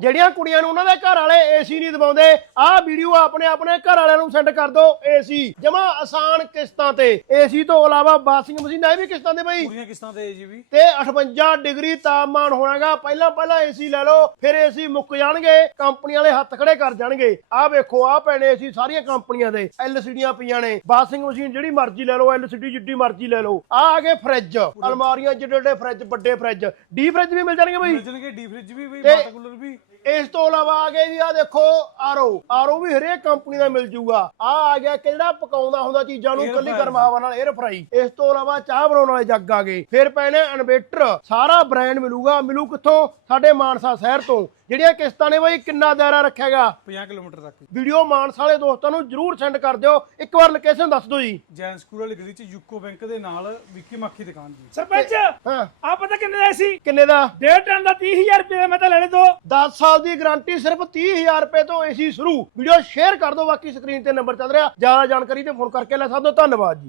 ਜਿਹੜੀਆਂ ਕੁੜੀਆਂ ਨੂੰ ਉਹਨਾਂ ਦੇ ਘਰ ਵਾਲੇ ਏਸੀ ਨਹੀਂ ਦਵਾਉਂਦੇ ਆਹ ਵੀਡੀਓ ਆਪਣੇ ਆਪਣੇ ਘਰ ਵਾਲਿਆਂ ਨੂੰ ਸੈਂਡ ਕਰ ਦਿਓ ਏਸੀ ਜਮਾ ਆਸਾਨ ਕਿਸ਼ਤਾਂ ਤੇ। ਏਸੀ ਤੋਂ ਇਲਾਵਾ ਵਾਸ਼ਿੰਗ ਮਸ਼ੀਨ ਇਹ ਵੀ ਕਿਸ਼ਤਾਂ ਤੇ ਬਈ। ਪੂਰੀਆਂ ਕਿਸ਼ਤਾਂ ਤੇ ਜੀ ਵੀ। ਤੇ 58 ਡਿਗਰੀ ਤਾਪਮਾਨ ਹੋਣਾਗਾ। ਪਹਿਲਾਂ ਪਹਿਲਾਂ ਏਸੀ ਲੈ ਲਓ ਫਿਰ ਏਸੀ ਮੁੱਕ ਜਾਣਗੇ ਕੰਪਨੀ ਵਾਲੇ ਹੱਥ ਖੜੇ ਕਰ ਜਾਣਗੇ। ਆਹ ਵੇਖੋ ਆਹ ਪੈਣੇ ਏਸੀ ਸਾਰੀਆਂ ਕੰਪਨੀਆਂ ਦੇ ਐਲਸੀਡੀਆਂ ਪਈਆਂ ਨੇ। ਵਾਸ਼ਿੰਗ ਮਸ਼ੀਨ ਜਿਹੜੀ ਮਰਜ਼ੀ ਲੈ ਲਓ ਐਲਸੀਡੀ ਜਿੱਡੀ ਮਰਜ਼ੀ ਲੈ ਲਓ। ਆਹ ਆ ਗਏ ਫ੍ਰਿਜ ਅਲਮਾਰੀਆਂ ਜਿਹੜੇ ਜਿਹੜੇ ਫ੍ਰਿਜ ਵੱਡੇ ਫ੍ਰਿਜ ਡੀ ਫ੍ਰਿਜ ਵੀ ਮਿਲ ਜਾਣਗੇ ਬਈ। ਮਿਲ ਜਾਣਗੇ ਡੀ ਫ੍ਰਿਜ ਵੀ ਵੀ ਤੇ- ਵਾਟਰ ਕੂਲਰ ਵੀ। ਇਸ ਤੋਂ ਇਲਾਵਾ ਆ ਗਏ ਜੀ ਆ ਦੇਖੋ ਆਰਓ। ਆਰਓ ਵੀ ਹਰੇਕ ਕੰਪਨੀ ਦਾ ਮਿਲ ਜੂਗਾ। ਆ ਆ ਗਿਆ ਕਿ ਜਿਹੜਾ ਪਕਾਉਂਦਾ ਹੁੰਦਾ ਚੀਜ਼ਾਂ ਨੂੰ ਕੱਲੀ fryer ਗਰਮ ਹਵਾ ਨਾਲ 에ਅਰ ਫਰਾਈ ਇਸ ਤੋਂ ਇਲਾਵਾ ਚਾਹ ਬਣਾਉਣ ਵਾਲੇ ਜੱਗ ਆ ਗਏ। ਫਿਰ ਨੇ ਇਨਵੇਟਰ। ਸਾਰਾ ਬ੍ਰਾਂਡ ਮਿਲੂਗਾ। ਮਿਲੂ ਕਿੱਥੋਂ? ਸਾਡੇ ਮਾਨਸਾ ਸ਼ਹਿਰ ਤੋਂ। ਜਿਹੜੀਆਂ ਕਿਸ਼ਤਾਂ ਨੇ ਬਈ ਕਿੰਨਾ ਦਾਇਰਾ ਰੱਖਿਆਗਾ? 50 ਕਿਲੋਮੀਟਰ ਤੱਕ ਵੀਡੀਓ ਮਾਨਸਾ ਵਾਲੇ ਦੋਸਤਾਂ ਨੂੰ ਜਰੂਰ ਸੈਂਡ ਕਰ ਦਿਓ। ਇੱਕ ਵਾਰ ਲੋਕੇਸ਼ਨ ਦੱਸ ਦਿਓ ਜੀ। ਜੈਨ ਸਕੂਲ ਵਾਲੀ ਗਲੀ ਚ ਯੂਕੋ ਬੈਂਕ ਦੇ ਨਾਲ ਵਿੱਕੀ ਮੱਖੀ ਦੁਕਾਨ ਜੀ। ਸਰਪੰਚ ਹਾਂ। ਆ ਪਤਾ ਕਿੰਨੇ ਦਾ ਸੀ? ਕਿੰਨੇ ਦਾ? ਡੇਢ ਟਨ ਦਾ 30000 ਰੁਪਏ ਦਾ ਮੈਂ ਤਾਂ ਲੈਣੇ ਦੋ। 10 ਸਾਲ ਦੀ ਗਾਰੰਟੀ ਸਿਰਫ 30000 ਰੁਪਏ ਤੋਂ ਏਸੀ ਸ਼ੁਰੂ। ਵੀਡੀਓ ਸ਼ੇਅਰ ਕਰ ਦਿਓ ਬਾਕੀ ਸਕਰੀਨ ਤੇ ਨੰਬਰ ਚੱਲ ਰਿਹਾ। ਜ਼ਿਆਦਾ ਜਾਣਕਾਰੀ ਤੇ ਫੋਨ ਕਰਕੇ ਲੈ ਸਕਦੇ ਹੋ। ਧੰਨਵਾਦ ਜੀ।